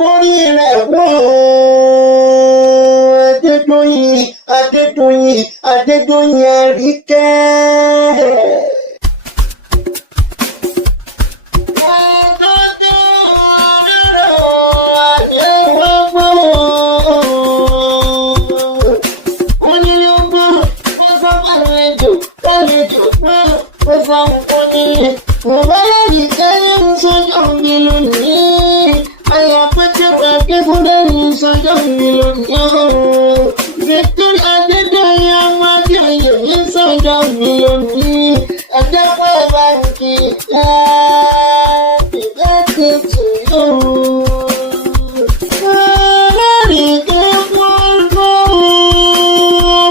kórì rẹ̀ wọ́n Adédoyin Àríkẹ́. Victor Adédoyin Amadioye ní sọ́jọ́ mi lónìí. Ẹ̀dẹ́gbẹ́ báńkì ìdájọ́ tó yọ. Lórí kí wọ́n lọ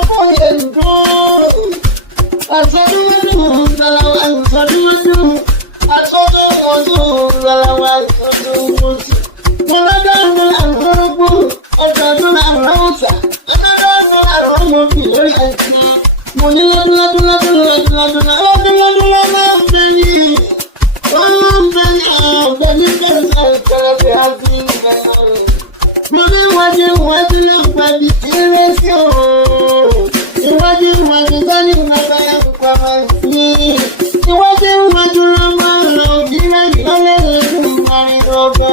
fọyẹ̀ lọ. Àsọdúnwọ́dún gbalawa àsọdúnwọ́dún. Àsọdúnwọ́dún gbalawa àsọdúnwọ́dún. Mọ̀lọ́dún àgbọ̀rọ̀gbọ̀ ọ̀dọ̀dún àrọ̀ọ̀sà. Mo ní lọ́dún máa ń bẹ ní ọ̀gbẹ́ni kẹsàn ìkọlọ́bẹ̀ àti ìgbẹ̀rẹ̀. Mo ní ìwádìí ló pàdé kéré sí ooo. Ìwádìí sáré ìgbàgbáyà púpọ̀ máa ń sí. Ìwádìí ló máa ń lọ bí lẹ́yìn lọ́lẹ́rẹ̀ fún ìgbàrin ọgbà.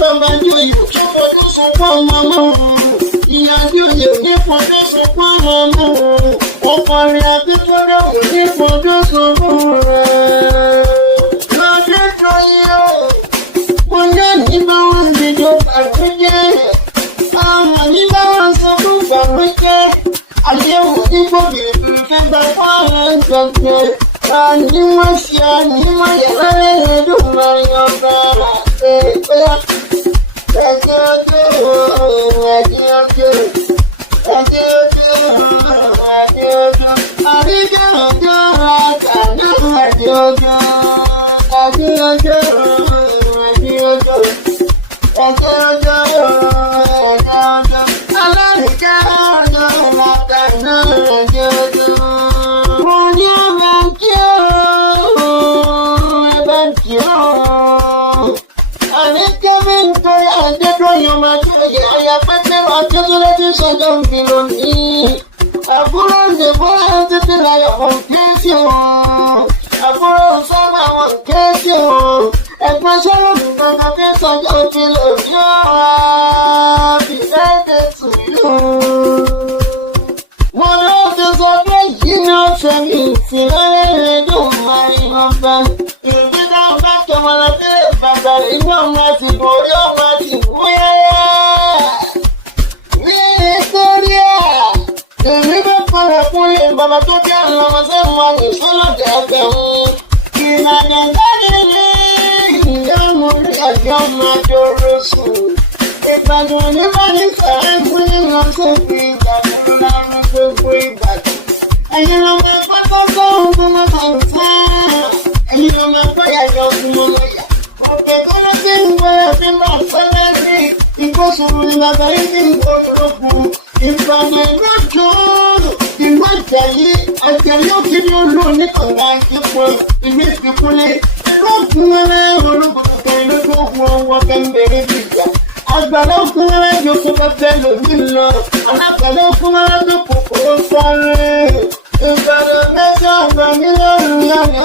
Bàbá ní oyè kí ọdún sọ fún ọmọ náà. Ìyá ní oyè ní ọdún sọ fún ọmọ náà. Ọkùnrin akíkọ́rẹ́ ò ní ọdún sọ fún rẹ̀. Adédoyin o, mo ní àníbá wọn gbèjọ bàlújẹ́. Àwọn àníbá wọn sọ fún bàlújẹ́. Àyẹ̀wò nígbòkè fẹ́ gbà fún àwọn gbọ̀ngàn. Àníwọ̀n ṣe àníwọ̀n yàrá rẹ̀ dùn máa yan bá sọ́jọ́ mi lónìí. Àbúrò ìdìbò títí láyọ̀ wọn kéèsì o. Àbúrò sọ́mà wọn kéèsì o. Ẹ̀gbọ́n sọ́wọ́ mi gbọ́dọ̀ pé sọ́jọ́ mi lónìí o. Ìdájọ́ tù yó. Mo ló ti sọ pé yìí ni ó ṣe ní ìsìnlẹ̀ ẹ̀dùn máa ń bá. Ìgbésẹ̀ ọba kẹwàá lọ́dẹ bàbá ìgbà ọmọ ti borí ọmọ ti kú yẹ́yẹ́. Bàbá tó bí àwọn ọmọ sẹ́wọ̀n máa ń sọ́nà dẹ́gbẹ̀rún. Ìlànà ìdánilé ìyá mo rí àjọ máa jọrọ sùn. Ìbàdàn nígbà ní sàrẹ́ fún ìwọ̀n tó fi ìgbàdàn láàrin gbogbo ìbàdàn. Ẹ̀yin ló máa gbọ́ kọ́kọ́ ogun mọ́ta ọ̀sán. Ẹ̀yin ló máa gbọ́ yàjọ ogun mọ́ta yà. Ọ̀pẹ̀ tó ló ti ń gbọ́ ẹ̀fín bá fẹ́lẹ́ sí. Ìgbósùnrù ni bàbá yìí ti ń gbósùnrù kù. Ìbàdàn ìgbàjọ́ ìwé ìjẹ̀yí àjẹ̀yí òkìrí olú oníkànlá ìdípo ìwé ìfikúnlé ìlú òkúnrẹ́rẹ́ olókùnkùn ìlú tó kún ọwọ́ kẹ́mbẹ̀rẹ́ ìjà àgbàlá òkúnrẹ́rẹ́ yòókù bẹ́ẹ̀ lòdì lọ alápàdé òkúnrẹ́rẹ́ tó kòkòrò sọ́rẹ́ ìbàdàn mẹ́jọ ọgbà mílíọ̀nù yàrá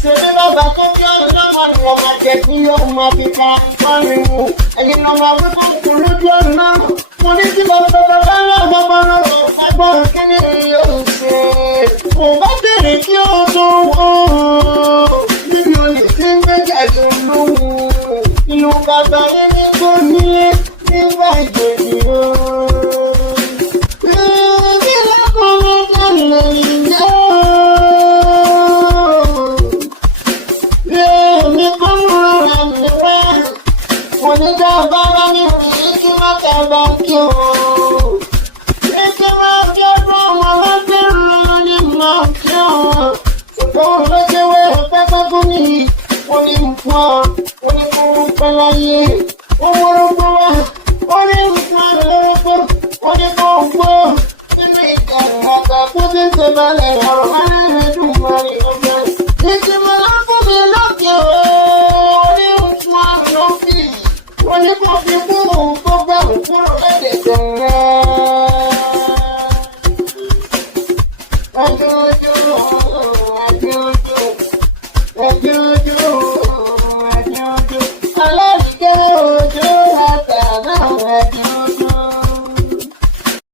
ṣèlú lọ́ba tó kí ọdún náà wà ní ọmọ àjẹkí yóò máa fi ká sọ́rin mu ẹ̀yin lọ́mọ akẹ́kọ̀ọ́ kò lójú ọ̀nà mo ní kí bàbá lọ́gbọ́n lọ́wọ́ ẹgbọ́n kíní yóò ṣe mo bá bèrè kí ó tó wọ́n níbi olè tí ń gbé jàdó lóhùn ìlú bàbá yẹn ní kò ní nígbà ìjòyè o. Kí lọ́kùnrin tó lè yẹ ní kó múra mi wá mo ní dábàá ní ìdí kí má dábàá kí o.